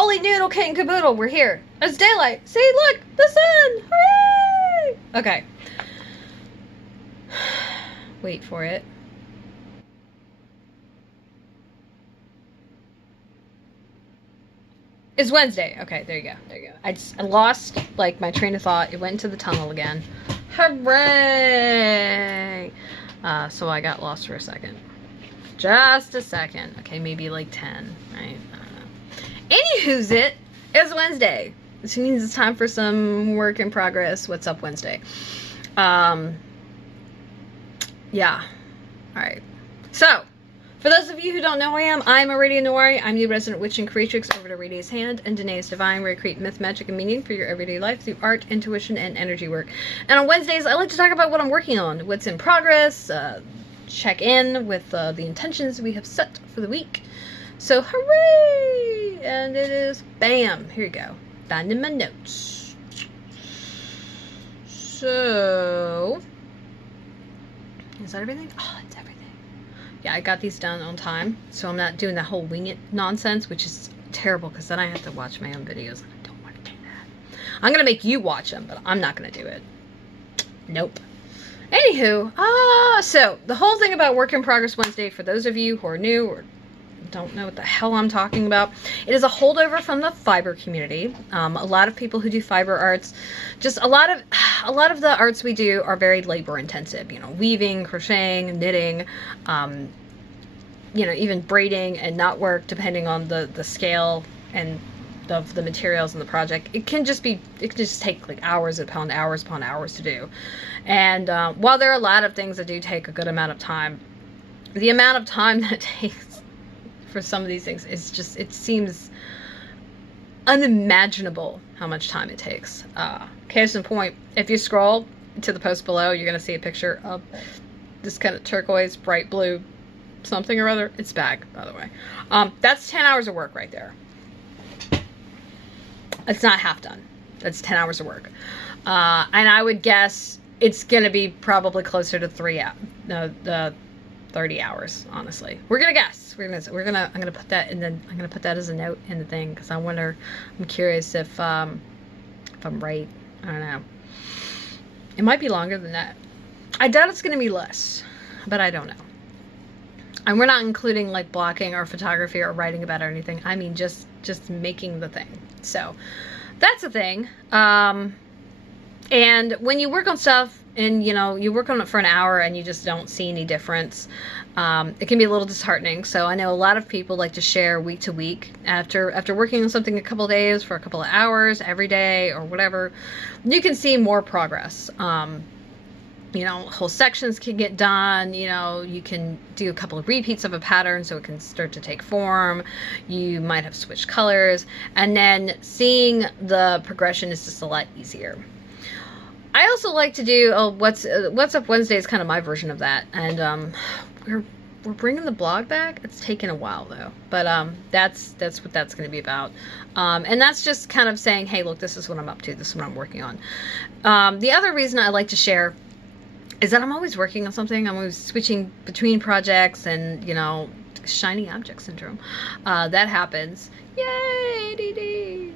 Holy noodle kit and caboodle, we're here. It's daylight. See, look, the sun. Hooray! Okay. Wait for it. It's Wednesday. Okay, there you go. There you go. I lost, like, my train of thought. It went into the tunnel again. Hooray! So I got lost for a second. Just a second. Okay, maybe like 10, right? I don't know. Anywho's it's Wednesday. This means it's time for some work in progress. What's up, Wednesday? Yeah. Alright. So, for those of you who don't know who I am, I'm Aradia Noir. I'm the resident witch and creatrix over to Aradia's Hand and Danae's Divine, where I create myth, magic, and meaning for your everyday life through art, intuition, and energy work. And on Wednesdays, I like to talk about what I'm working on, what's in progress, check in with the intentions we have set for the week. So, hooray! And it is, bam, here you go. Found in my notes. So, is that everything? Oh, it's everything. Yeah, I got these done on time, so I'm not doing that whole wing it nonsense, which is terrible because then I have to watch my own videos, and I don't want to do that. I'm going to make you watch them, but I'm not going to do it. Nope. Anywho, so the whole thing about Work in Progress Wednesday, for those of you who are new or don't know what the hell I'm talking about, it is a holdover from the fiber community. A lot of people who do fiber arts, just a lot of the arts we do are very labor intensive, you know, weaving, crocheting, knitting, you know, even braiding and knot work, depending on the scale and of the materials in the project. It can just take like hours upon hours to do. And while there are a lot of things that do take a good amount of time, the amount of time that it takes for some of these things is just, it seems unimaginable how much time it takes. Case in point, if you scroll to the post below, you're going to see a picture of this kind of turquoise, bright blue something or other. It's bag, by the way. That's 10 hours of work right there. It's not half done. That's 10 hours of work. And I would guess it's going to be probably closer to 30 hours, honestly. We're gonna guess. I'm gonna put that in I'm gonna put that as a note in the thing, because I'm curious if I'm right. I don't know. It might be longer than that. I doubt it's gonna be less, but I don't know. And we're not including like blocking or photography or writing about it or anything. I mean just making the thing. So that's a thing. And when you work on stuff and, you know, you work on it for an hour and you just don't see any difference, it can be a little disheartening. So I know a lot of people like to share week to week. After working on something a couple days for a couple of hours every day or whatever, you can see more progress. You know, whole sections can get done. You know, you can do a couple of repeats of a pattern so it can start to take form. You might have switched colors, and then seeing the progression is just a lot easier. I also like to do What's Up Wednesday is kind of my version of that, and we're bringing the blog back. It's taken a while though, but that's what that's going to be about, and that's just kind of saying, hey, look, this is what I'm up to. This is what I'm working on. The other reason I like to share is that I'm always working on something. I'm always switching between projects, and, you know, shiny object syndrome. That happens. Yay, DD.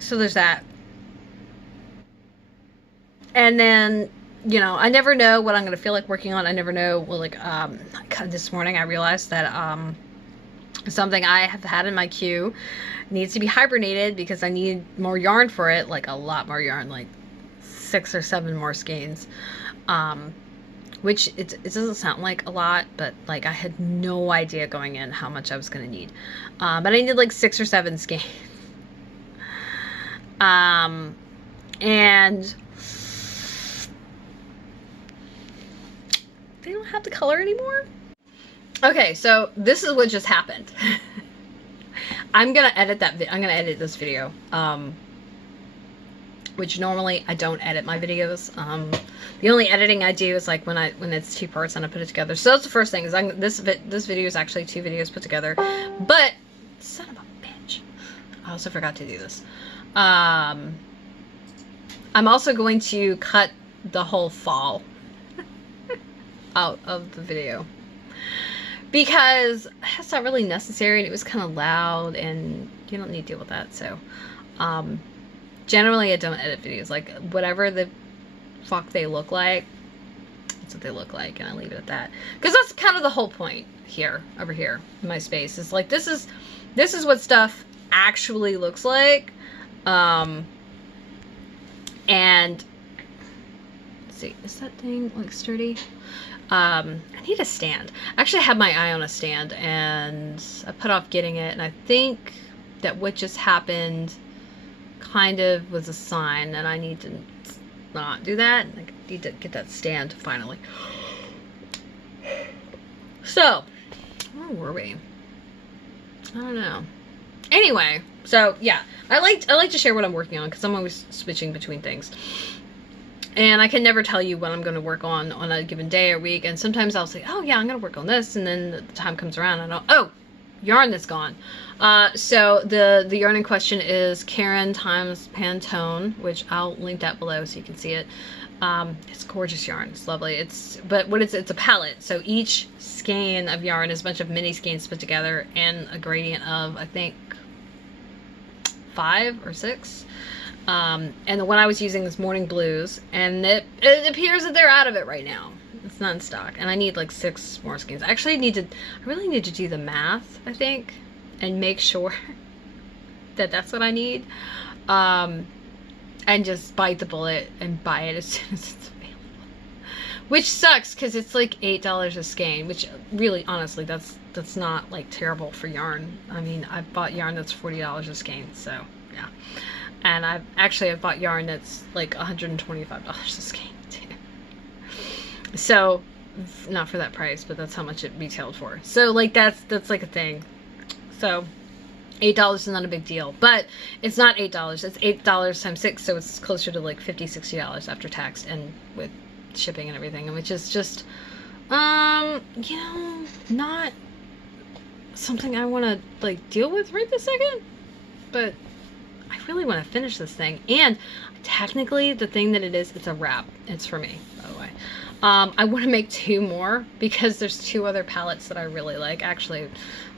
So there's that. And then, you know, I never know what I'm going to feel like working on. I never know. Well, like, this morning I realized that something I have had in my queue needs to be hibernated because I need more yarn for it, like a lot more yarn, like 6 or 7 more skeins, which it doesn't sound like a lot, but like I had no idea going in how much I was going to need, but I needed like 6 or 7 skeins, and they don't have the color anymore. Okay, so this is what just happened. I'm gonna edit this video, which normally I don't edit my videos. The only editing I do is like when it's 2 parts and I put it together. So that's the first thing, is this video is actually 2 videos put together. But son of a bitch, I also forgot to do this. I'm also going to cut the whole fall out of the video, because it's not really necessary, and it was kind of loud, and you don't need to deal with that. So generally I don't edit videos. Like, whatever the fuck they look like, that's what they look like, and I leave it at that, because that's kind of the whole point here, over here in my space. Is like, this is what stuff actually looks like. And let's see, is that thing like sturdy? I need a stand. Actually, I had my eye on a stand, and I put off getting it, and I think that what just happened kind of was a sign that I need to not do that. I need to get that stand finally. So, where were we? I don't know. Anyway, so yeah, I like to share what I'm working on, because I'm always switching between things. And I can never tell you what I'm going to work on a given day or week. And sometimes I'll say, oh yeah, I'm going to work on this. And then the time comes around and I'll, oh, yarn that's gone. So the yarn in question is Karen times Pantone, which I'll link that below so you can see it. It's gorgeous yarn. It's lovely. It's a palette. So each skein of yarn is a bunch of mini skeins put together, and a gradient of, I think, 5 or 6. And the one I was using is Morning Blues, and it appears that they're out of it right now. It's not in stock, and I need like 6 more skeins. I really need to do the math, I think, and make sure that that's what I need. And just bite the bullet and buy it as soon as it's available. Which sucks, because it's like $8 a skein, which really, honestly, that's not like terrible for yarn. I mean, I've bought yarn that's $40 a skein, so yeah. And I've bought yarn that's like $125 a skein too. So, not for that price, but that's how much it retailed for. So like that's like a thing. So $8 is not a big deal, but it's not $8. It's $8 times 6, so it's closer to like $50, $60 after tax and with shipping and everything, which is just, you know, not something I want to like deal with right this second. But I really want to finish this thing, and technically the thing that it is, it's a wrap. It's for me, by the way. I want to make 2 more, because there's 2 other palettes that I really like. Actually,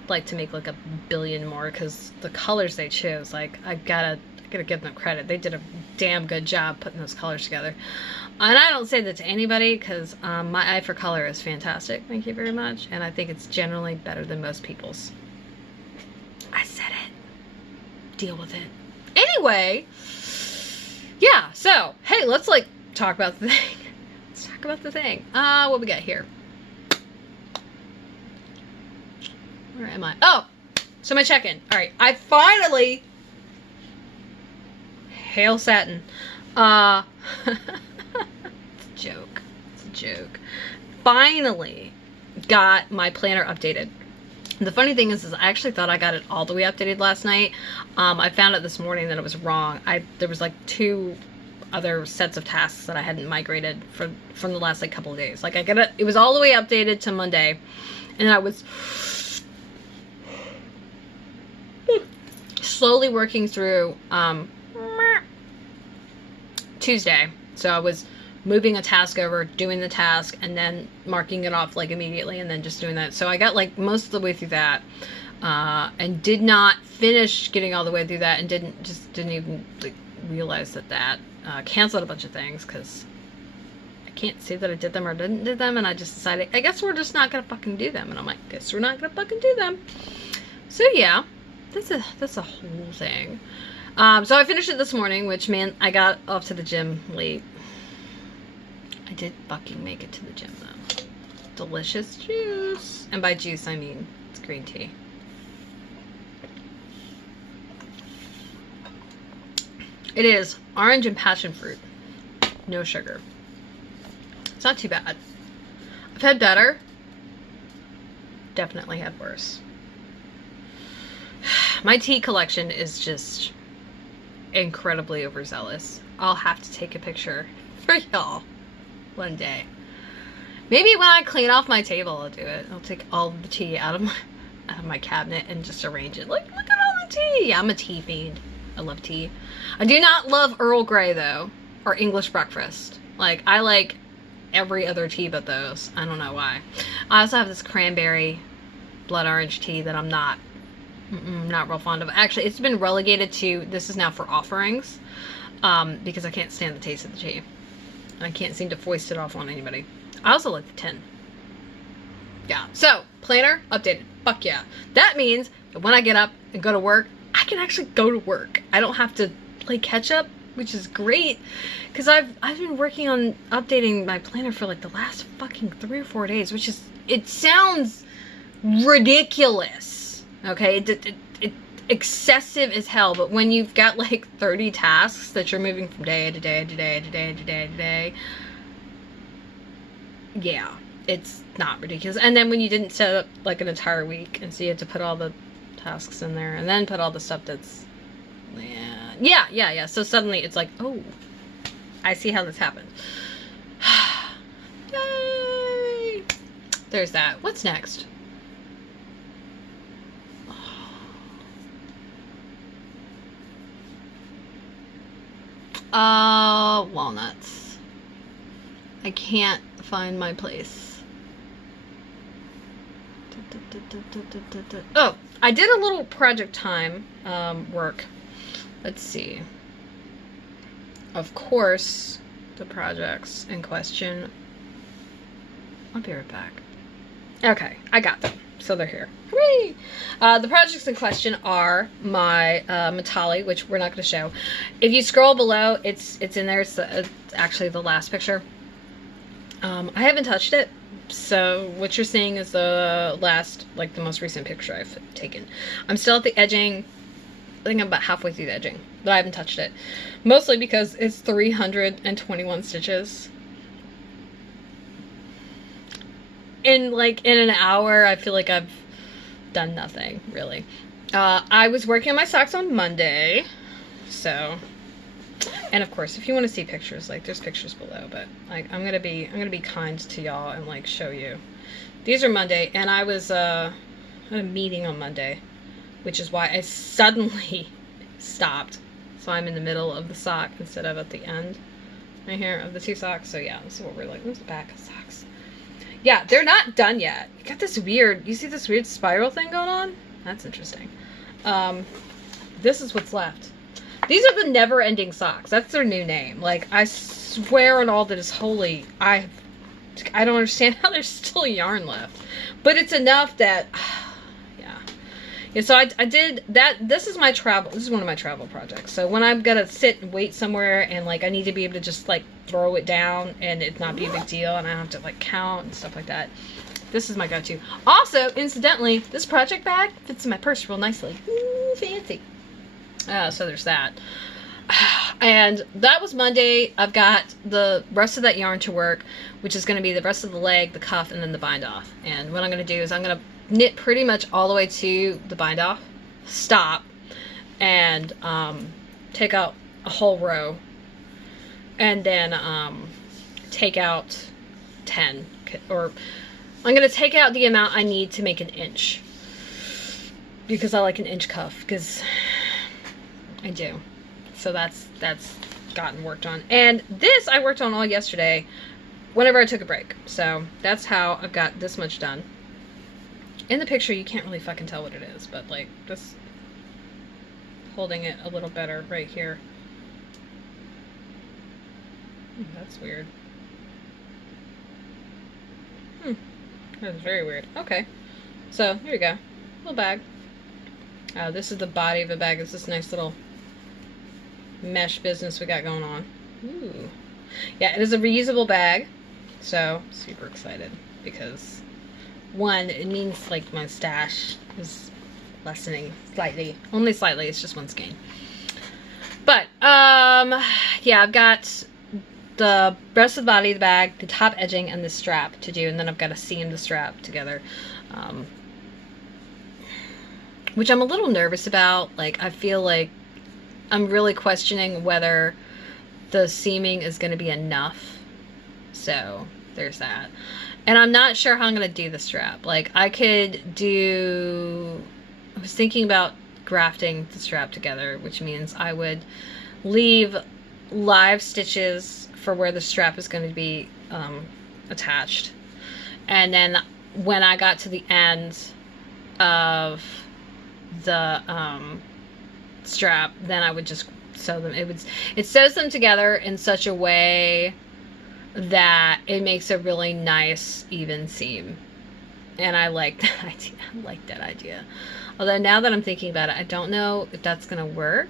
like to make like a billion more, because the colors they chose, like, I gotta give them credit. They did a damn good job putting those colors together. And I don't say that to anybody, because my eye for color is fantastic. Thank you very much. And I think it's generally better than most people's. I said it. Deal with it. Anyway, yeah, so, hey, let's, like, talk about the thing. Let's talk about the thing. What we got here? Where am I? Oh, so my check-in. All right, I finally, hail satin. It's a joke. It's a joke. Finally got my planner updated. The funny thing is I actually thought I got it all the way updated last night. I found out this morning that it was wrong. There was like 2 other sets of tasks that I hadn't migrated from the last like couple of days. Like, it was all the way updated to Monday, and I was slowly working through Tuesday. So I was moving a task over, doing the task, and then marking it off like immediately, and then just doing that. So I got like most of the way through that, and did not finish getting all the way through that, and didn't even like realize that canceled a bunch of things, because I can't say that I did them or didn't do them, and I just decided, I guess we're just not gonna fucking do them. And I'm like, guess we're not gonna fucking do them. So yeah, that's a whole thing. So I finished it this morning, which, man, I got off to the gym late. I did fucking make it to the gym, though. Delicious juice. And by juice, I mean it's green tea. It is orange and passion fruit. No sugar. It's not too bad. I've had better. Definitely had worse. My tea collection is just incredibly overzealous. I'll have to take a picture for y'all one day. Maybe when I clean off my table, I'll do it. I'll take all of the tea out of my cabinet and just arrange it. Like, look at all the tea. I'm a tea fiend. I love tea. I do not love Earl Grey, though, or English breakfast. Like, I like every other tea but those. I don't know why. I also have this cranberry blood orange tea that I'm not real fond of. Actually, it's been relegated to, this is now for offerings, because I can't stand the taste of the tea. I can't seem to foist it off on anybody. I also like the tin. Yeah. So, planner updated. Fuck yeah. That means that when I get up and go to work, I can actually go to work. I don't have to play catch up, which is great. Because I've been working on updating my planner for like the last fucking 3 or 4 days, which is, it sounds ridiculous. Okay? It excessive as hell, but when you've got like 30 tasks that you're moving from day to day to day to day to day to day, yeah, it's not ridiculous. And then when you didn't set up like an entire week, and so you had to put all the tasks in there and then put all the stuff that's, yeah. So suddenly it's like, oh, I see how this happened. Yay! There's that. What's next? Walnuts. I can't find my place. Oh, I did a little project time work. Let's see. Of course, the projects in question. I'll be right back. Okay, I got them. So they're here. Hooray! The projects in question are my Matali, which we're not going to show. If you scroll below, it's in there. It's actually the last picture. I haven't touched it, so what you're seeing is the last, like the most recent picture I've taken. I'm still at the edging. I think I'm about halfway through the edging, but I haven't touched it. Mostly because it's 321 stitches. In an hour, I feel like I've done nothing, really. I was working on my socks on Monday, so, and of course, if you want to see pictures, like, there's pictures below, but, like, I'm gonna be kind to y'all and, like, show you. These are Monday, and I was, at a meeting on Monday, which is why I suddenly stopped. So I'm in the middle of the sock instead of at the end, right here, of the 2 socks. So yeah, this is what we're like. Where's the back of socks? Yeah, they're not done yet. You got this weird, you see this weird spiral thing going on? That's interesting. This is what's left. These are the never-ending socks. That's their new name. Like, I swear on all that is holy, I don't understand how there's still yarn left. But it's enough that, yeah, so I did that. This is my travel. This is one of my travel projects. So when I'm gonna sit and wait somewhere, and like I need to be able to just like throw it down and it not be a big deal, and I don't have to like count and stuff like that. This is my go-to. Also, incidentally, this project bag fits in my purse real nicely. Ooh, fancy. So there's that. And that was Monday. I've got the rest of that yarn to work, which is going to be the rest of the leg, the cuff, and then the bind off. And what I'm going to do is I'm going to knit pretty much all the way to the bind off, stop, and take out a whole row, and then take out 10, or I'm going to take out the amount I need to make an inch, because I like an inch cuff, because I do. So that's gotten worked on. And this I worked on all yesterday whenever I took a break. So that's how I've got this much done. In the picture, you can't really fucking tell what it is, but like, just holding it a little better right here. That's weird. That's very weird. Okay. So, here you go. Little bag. This is the body of the bag. It's this nice little mesh business we got going on. Ooh. Yeah, it is a reusable bag. So, super excited because, one, it means like my stash is lessening slightly. Only slightly, it's just one skein. But, yeah, I've got the rest of the body of the bag, the top edging, and the strap to do, and then I've got to seam the strap together. Which I'm a little nervous about. Like, I feel like I'm really questioning whether the seaming is going to be enough. So, there's that. And I'm not sure how I'm going to do the strap. Like, I was thinking about grafting the strap together, which means I would leave live stitches for where the strap is going to be attached. And then when I got to the end, of the strap, then I would just sew them. It sews them together in such a way that it makes a really nice even seam. And I like that idea. I like that idea. Although now that I'm thinking about it, I don't know if that's gonna work.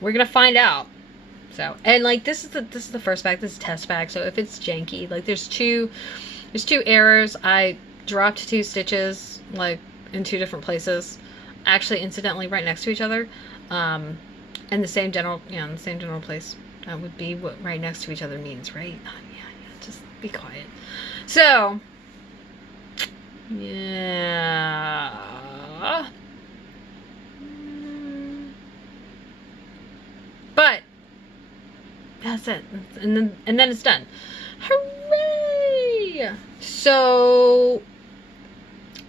We're gonna find out. So, and like this is the first bag, this is test bag. So if it's janky, like there's two errors. I dropped 2 stitches like in 2 different places, actually incidentally right next to each other, in the same general, in the same general place. That would be what right next to each other means, right? Yeah, just be quiet. So, yeah. But that's it. And then it's done. Hooray! So,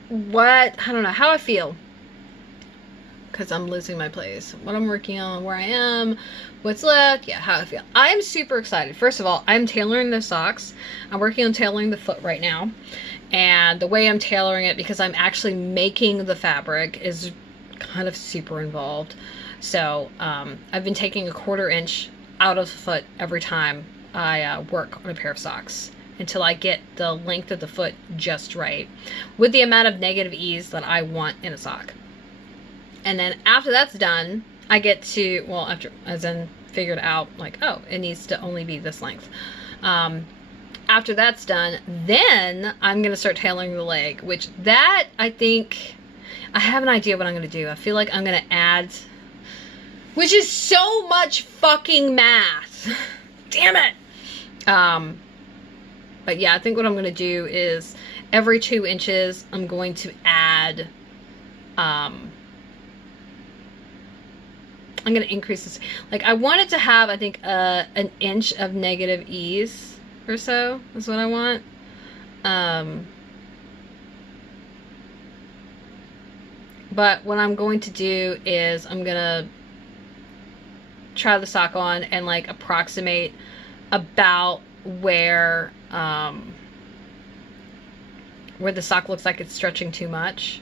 I don't know how I feel. Because I'm losing my place. What I'm working on, where I am, what's left, yeah, how I feel. I am super excited. First of all, I'm tailoring the socks. I'm working on tailoring the foot right now. And the way I'm tailoring it, because I'm actually making the fabric, is kind of super involved. So I've been taking a 1/4 inch out of the foot every time I work on a pair of socks, until I get the length of the foot just right, with the amount of negative ease that I want in a sock. And then after that's done, I get to, well, after, as in figured out, like, oh, it needs to only be this length. After that's done, then I'm going to start tailoring the leg, which that, I think, I have an idea what I'm going to do. I feel like I'm going to add, which is so much fucking math. Damn it. But yeah, I think what I'm going to do is every 2 inches, I'm going to add, I'm going to increase this. Like, I wanted to have, I think, an inch of negative ease or so is what I want. But what I'm going to do is I'm going to try the sock on and like approximate about where the sock looks like it's stretching too much,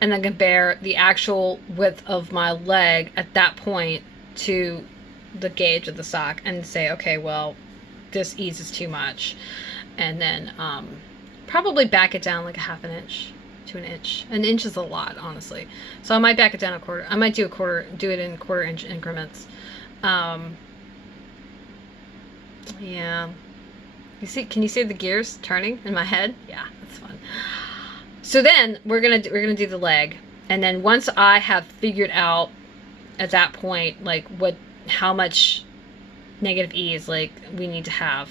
and then compare the actual width of my leg at that point to the gauge of the sock and say, okay, well, this ease is too much, and then probably back it down like a 1/2 inch to an inch. An inch is a lot, honestly, so I might back it down a 1/4. I might do it in 1/4 inch increments. Yeah, can you see the gears turning in my head? Yeah, that's fun. So then we're gonna do the leg, and then once I have figured out at that point like how much negative ease like we need to have,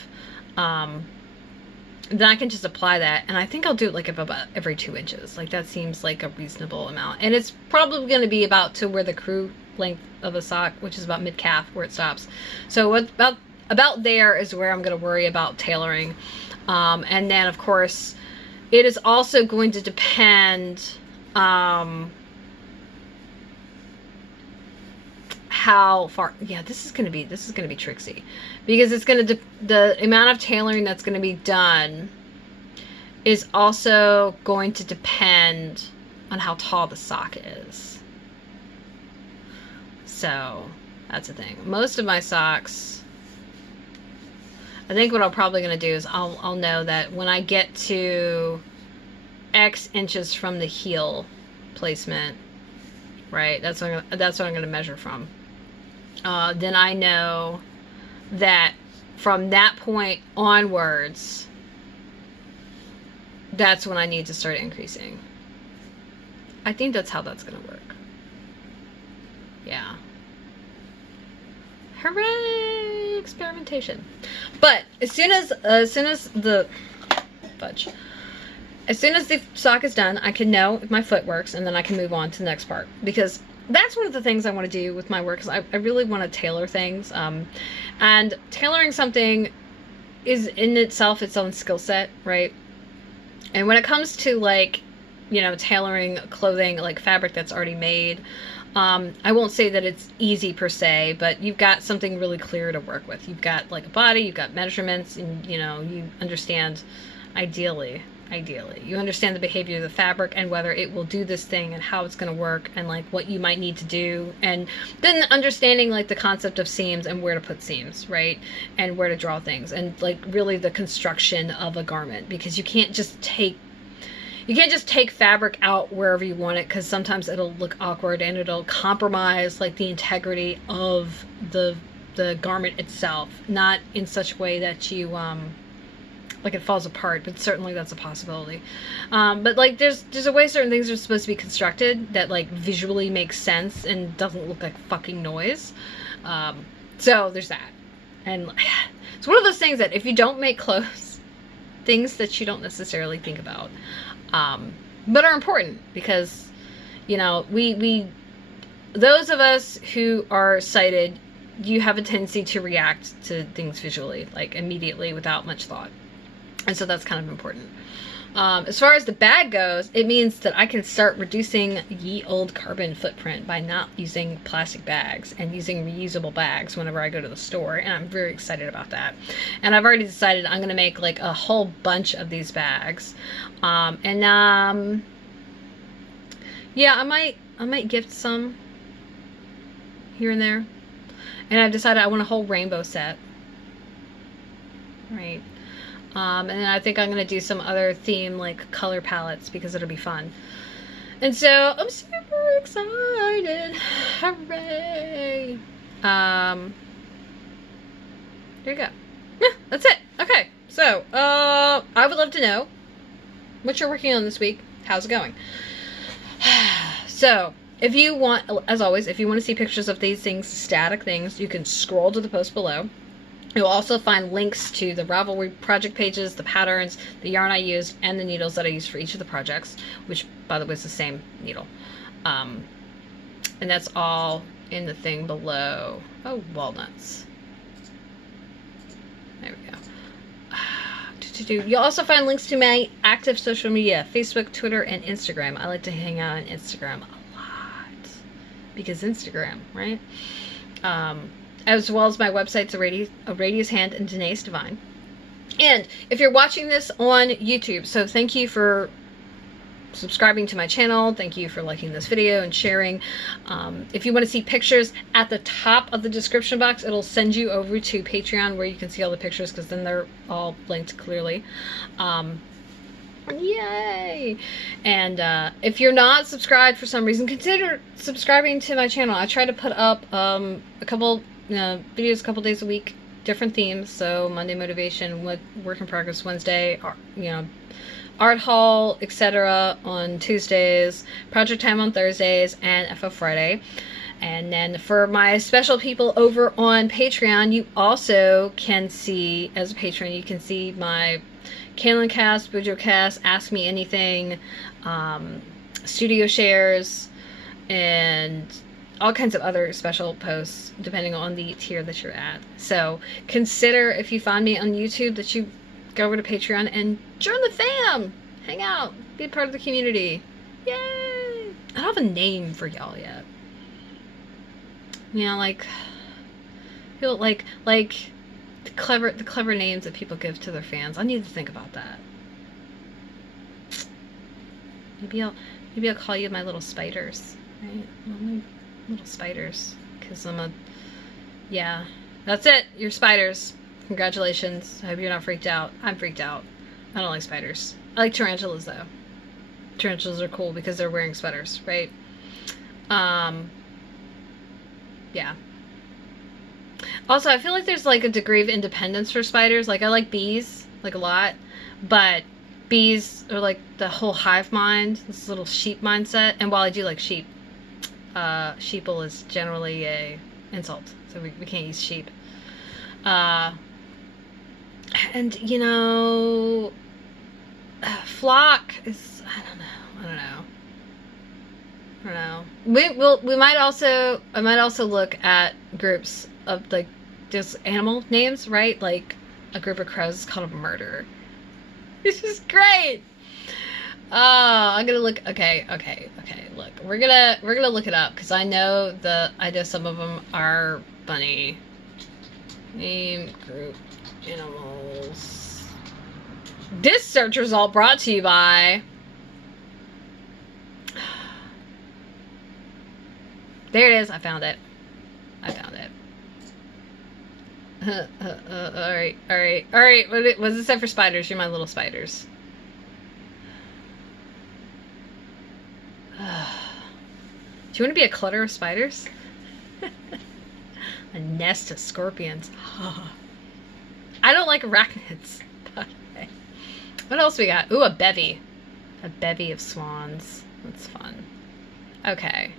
then I can just apply that, and I think I'll do it like about every 2 inches. Like that seems like a reasonable amount, and it's probably going to be about to where the crew length of a sock, which is about mid-calf where it stops. So about there is where I'm going to worry about tailoring, and then of course it is also going to depend how far. Yeah, this is gonna be tricksy, because it's gonna the amount of tailoring that's gonna be done is also going to depend on how tall the sock is. So that's the thing. Most of my socks, I think what I'm probably gonna do is I'll know that when I get to X inches from the heel placement, right? That's what I'm gonna measure from. Then I know that from that point onwards, that's when I need to start increasing. I think that's how that's gonna work. Yeah. Hooray! Experimentation. But as soon as the sock is done, I can know if my foot works, and then I can move on to the next part, because that's one of the things I want to do with my work, is I really want to tailor things, and tailoring something is in itself its own skill set, right? And when it comes to like, tailoring clothing, like fabric that's already made, I won't say that it's easy per se, but you've got something really clear to work with. You've got like a body, you've got measurements, and you understand ideally ideally. You understand the behavior of the fabric and whether it will do this thing and how it's going to work and like what you might need to do, and then understanding like the concept of seams and where to put seams, right, and where to draw things, and like really the construction of a garment, because you can't just take fabric out wherever you want it, because sometimes it'll look awkward and it'll compromise like the integrity of the garment itself, not in such a way that you like it falls apart, but certainly that's a possibility. But like there's a way certain things are supposed to be constructed that like visually makes sense and doesn't look like fucking noise. So there's that. And it's one of those things that if you don't make clothes, things that you don't necessarily think about, but are important, because, you know, we those of us who are sighted, you have a tendency to react to things visually, like immediately without much thought. And so that's kind of important. As far as the bag goes, it means that I can start reducing ye old carbon footprint by not using plastic bags and using reusable bags whenever I go to the store. And I'm very excited about that. And I've already decided I'm going to make like a whole bunch of these bags. Yeah, I might gift some here and there. And I've decided I want a whole rainbow set. Right. And then I think I'm going to do some other theme, like color palettes, because it'll be fun. And so I'm super excited. Hooray. There you go. Yeah, that's it. Okay. So, I would love to know what you're working on this week. How's it going? So, if you want, as always, if you want to see pictures of these things, static things, you can scroll to the post below. You'll also find links to the Ravelry project pages, the patterns, the yarn I used, and the needles that I used for each of the projects, which, by the way, is the same needle. And that's all in the thing below. Oh, walnuts. There we go. You'll also find links to my active social media, Facebook, Twitter, and Instagram. I like to hang out on Instagram a lot, because Instagram, right? As well as my websites, Aradia's Hand and Danae's Divine. And if you're watching this on YouTube, so thank you for subscribing to my channel. Thank you for liking this video and sharing. If you want to see pictures, at the top of the description box, it'll send you over to Patreon, where you can see all the pictures, because then they're all linked clearly. Yay! And if you're not subscribed for some reason, consider subscribing to my channel. I try to put up a couple videos a couple days a week, different themes. So Monday Motivation, Work in Progress Wednesday, Art Haul, etc. on Tuesdays, Project Time on Thursdays, and FO Friday. And then for my special people over on Patreon, you also can see, as a patron, you can see my Kaylin Cast, Bujo Cast, Ask Me Anything, studio shares, and all kinds of other special posts depending on the tier that you're at. So consider, if you find me on YouTube, that you go over to Patreon and join the fam, hang out, be a part of the community. Yay! I don't have a name for y'all yet. You know, like people like the clever names that people give to their fans. I need to think about that. Maybe I'll call you my little spiders, right? My little spiders, because yeah, that's it. You're spiders. Congratulations. I hope you're not freaked out. I'm freaked out. I don't like spiders. I like tarantulas though. Tarantulas are cool because they're wearing sweaters, right? Yeah. Also, I feel like there's like a degree of independence for spiders. Like, I like bees, like, a lot, but bees are like the whole hive mind, this little sheep mindset. And while I do like sheep, sheeple is generally a insult, so we can't use sheep. And you know, flock is, I don't know. I might also look at groups of like just animal names, right? Like a group of crows is called a murder. This is great. I'm gonna look. Okay. Look, we're gonna look it up, because I know some of them are funny. Name group animals. This search result brought to you by... There it is. I found it. I found it. Alright. What does it say for spiders? You're my little spiders. Do you want to be a clutter of spiders? A nest of scorpions. I don't like arachnids. Okay. What else we got? Ooh, a bevy. A bevy of swans. That's fun. Okay.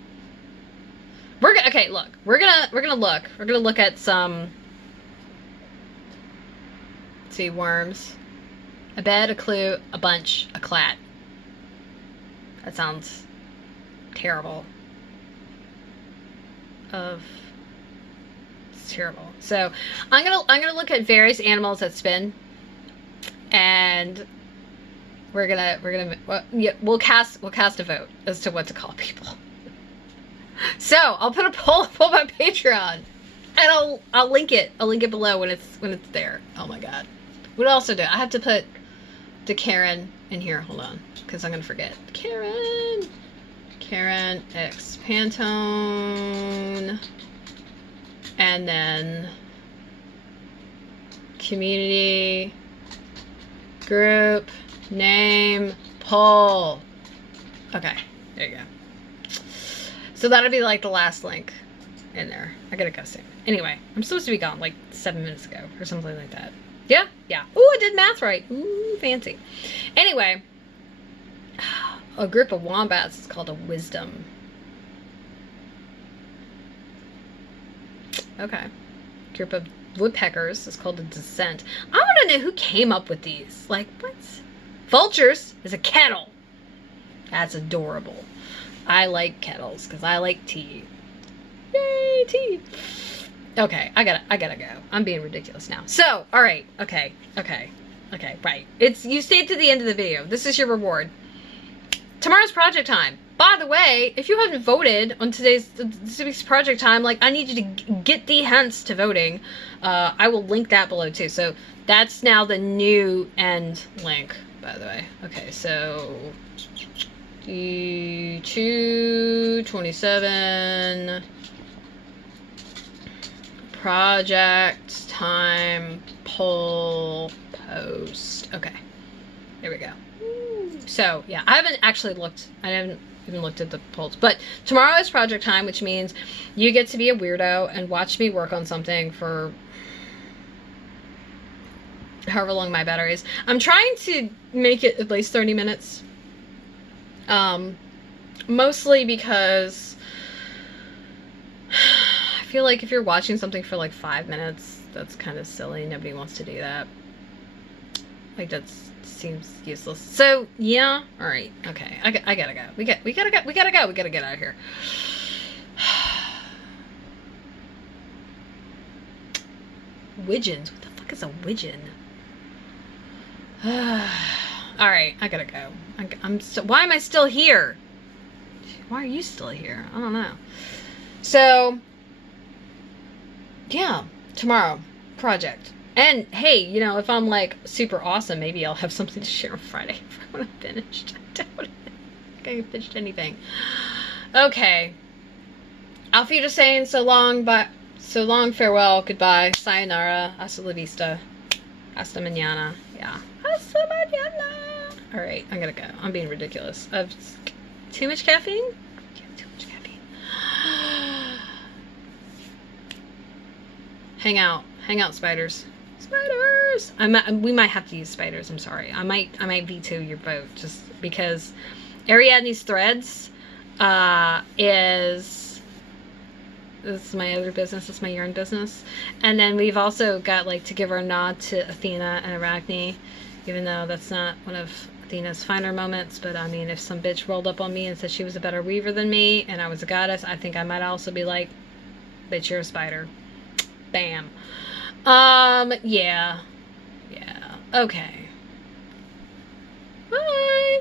Okay, look. We're gonna look at some... Let's see, worms. A bed, a clue, a bunch, a clat. That sounds terrible. It's terrible. So I'm gonna look at various animals that spin, and we'll cast a vote as to what to call people. So I'll put a poll up on my Patreon, and I'll link it. I'll link it below when it's there. Oh my god. What else do? I have to put the Karen in here. Hold on, because I'm gonna forget. Karen X Pantone, and then community group name poll. Okay, there you go. So that'll be like the last link in there. I gotta go soon. Anyway, I'm supposed to be gone like 7 minutes ago or something like that. Yeah. Ooh, I did math right. Ooh, fancy. Anyway, a group of wombats is called a wisdom. Okay. Group of woodpeckers is called a descent. I want to know who came up with these. Like, what? Vultures is a kettle. That's adorable. I like kettles because I like tea. Yay, tea. Okay, I gotta go. I'm being ridiculous now. So, all right. Okay, right. You stayed to the end of the video. This is your reward. Tomorrow's project time. By the way, if you haven't voted on this week's project time, like, I need you to get the hints to voting. I will link that below too. So that's now the new end link, by the way. Okay, so 2/27 project time poll post. Okay, there we go. So yeah, I haven't even looked at the polls, but tomorrow is project time, which means you get to be a weirdo and watch me work on something for however long my battery is. I'm trying to make it at least 30 minutes. Mostly because I feel like if you're watching something for like 5 minutes, that's kind of silly. Nobody wants to do that. Like, that seems useless. So yeah, all right, okay. I gotta go. We gotta go. We gotta get out of here. Widgeons. What the fuck is a widgeon? All right, I gotta go. Why am I still here? Why are you still here? I don't know. So, yeah, tomorrow, project. And hey, you know, if I'm like super awesome, maybe I'll have something to share on Friday when I'm finished. I don't think I finished anything. Okay. Auf Wiedersehen, so long, farewell, goodbye, sayonara, hasta la vista, hasta mañana. Yeah. Hasta mañana. All right, I'm gonna go. I'm being ridiculous. Too much caffeine? Yeah, too much caffeine. Hang out, spiders. Spiders. We might have to use spiders. I'm sorry. I might veto your vote just because Ariadne's threads is my other business. It's my yarn business, and then we've also got like to give our nod to Athena and Arachne, even though that's not one of Athena's finer moments. But I mean, if some bitch rolled up on me and said she was a better weaver than me and I was a goddess, I think I might also be like, bitch, you're a spider. Bam. Yeah. Okay. Bye.